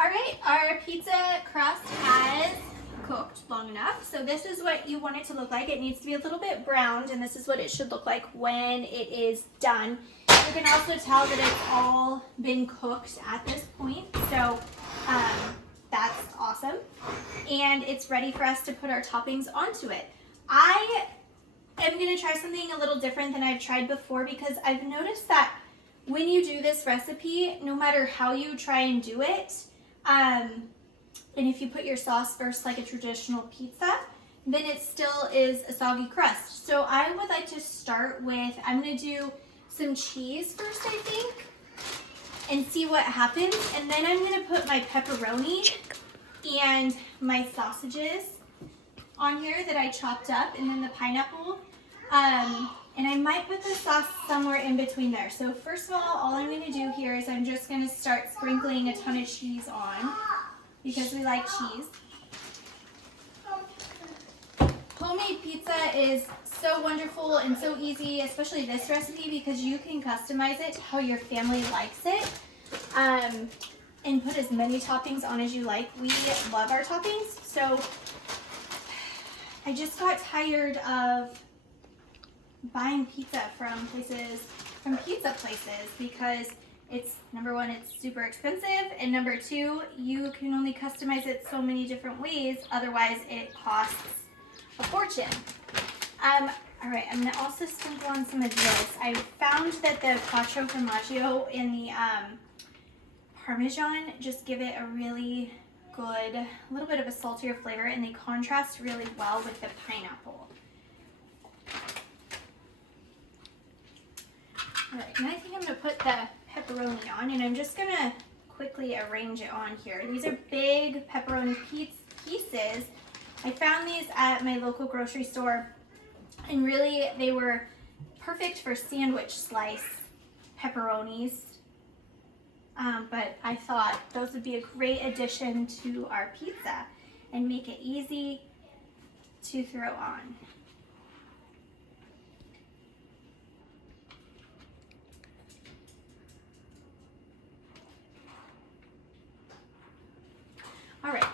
All right, our pizza crust has cooked long enough. So this is what you want it to look like. It needs to be a little bit browned, and this is what it should look like when it is done. You can also tell that it's all been cooked at this point. So that's awesome. And it's ready for us to put our toppings onto it. I am going to try something a little different than I've tried before, because I've noticed that when you do this recipe, no matter how you try and do it, and if you put your sauce first like a traditional pizza, then it still is a soggy crust. So I would like to start with, I'm going to do some cheese first, I think, and see what happens. And then I'm going to put my pepperoni and my sausages on here that I chopped up, and then the pineapple. And I might put the sauce somewhere in between there. So first of all I'm going to do here is I'm just going to start sprinkling a ton of cheese on, because we like cheese. Homemade pizza is so wonderful and so easy, especially this recipe, because you can customize it to how your family likes it, and put as many toppings on as you like. We love our toppings, so I just got tired of buying pizza from pizza places, because it's, number one, it's super expensive, and number two, you can only customize it so many different ways, otherwise it costs a fortune. All right, I'm gonna also sprinkle on some of this. I found that the quattro formaggio and the Parmesan just give it a really good, a little bit of a saltier flavor, and they contrast really well with the pineapple. All right, now I think I'm gonna put the pepperoni on, and I'm just gonna quickly arrange it on here. These are big pepperoni pieces. I found these at my local grocery store, and really they were perfect for sandwich slice pepperonis. But I thought those would be a great addition to our pizza and make it easy to throw on. All right,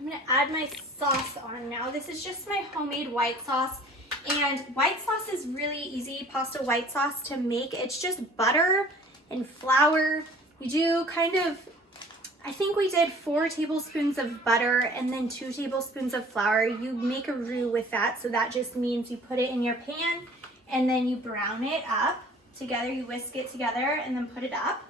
I'm gonna add my sauce on now. This is just my homemade white sauce, and white sauce is really easy, pasta white sauce, to make. It's just butter and flour. We do kind of, I think we did 4 tablespoons of butter and then 2 tablespoons of flour. You make a roux with that, so that just means you put it in your pan and then you brown it up together. You whisk it together and then put it up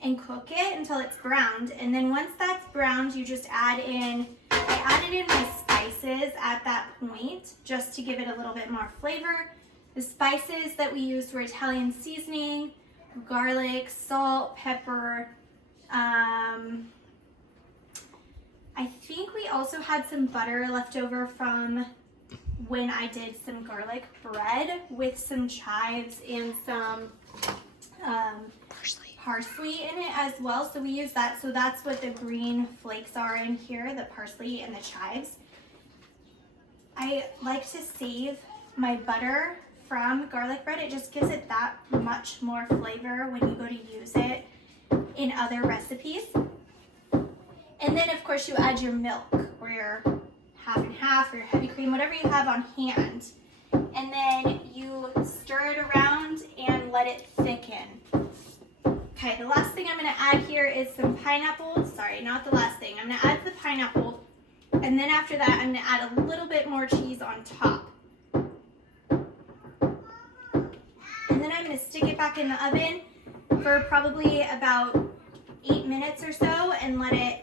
and cook it until it's browned. And then once that's browned, you just add in, I added in my spices at that point just to give it a little bit more flavor. The spices that we used were Italian seasoning, garlic, salt, pepper. I think we also had some butter left over from when I did some garlic bread with some chives and some parsley in it as well. So we use that. So that's what the green flakes are in here, the parsley and the chives. I like to save my butter from garlic bread. It just gives it that much more flavor when you go to use it in other recipes. And then of course you add your milk, or your half and half, or your heavy cream, whatever you have on hand. And then you stir it around and let it thicken. Okay, the last thing I'm gonna add here is some pineapple. Sorry, not the last thing. I'm gonna add the pineapple, and then after that, I'm gonna add a little bit more cheese on top. And then I'm gonna stick it back in the oven for probably about 8 minutes or so and let it